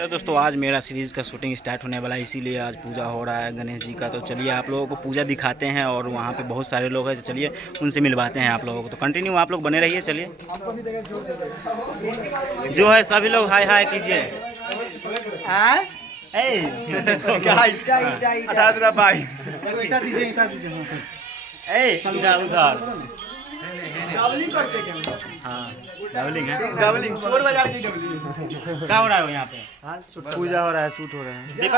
तो दोस्तों आज मेरा सीरीज़ का शूटिंग स्टार्ट होने वाला है, इसीलिए आज पूजा हो रहा है गणेश जी का। तो चलिए आप लोगों को पूजा दिखाते हैं और वहाँ पे बहुत सारे लोग हैं, तो चलिए उनसे मिलवाते हैं आप लोगों को। तो कंटिन्यू आप लोग बने रहिए। चलिए जो है सभी लोग हाय हाय कीजिए। हाँ डाबलिंग है, डाबलिंग चोर बाजार की डाबलिंग। क्या हो रहा है यहाँ पे? पूजा हो रहा है, शूट हो रहा है। दीपक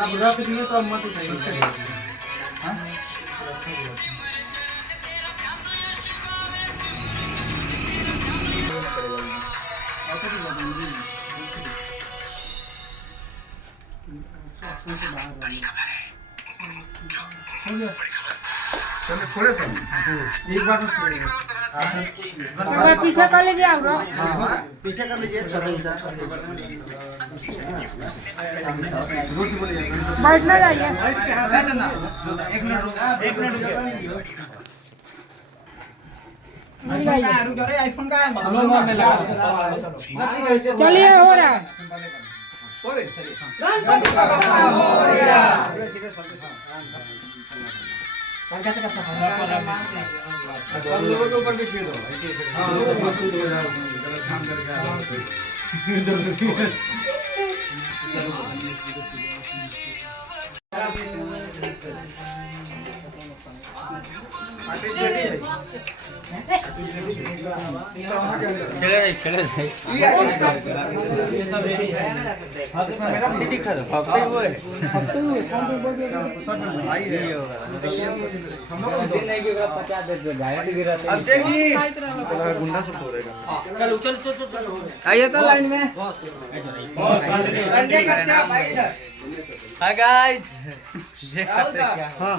आप रख दिए तो अब मत उठाइए। थोड़े एक बार पीछे कर लीजिए आप लोग। पीछे कर लीजिए। बैठना चाहिए। एक मिनट आईफोन का चलिए हो रहा है। सब लोगों के ऊपर भी छेद हो। गुंडा सब हो रहेगा। चलो चलो चलो चलो आइए तो लाइन में। हाय गाइस, देख सकते हैं क्या? हाँ।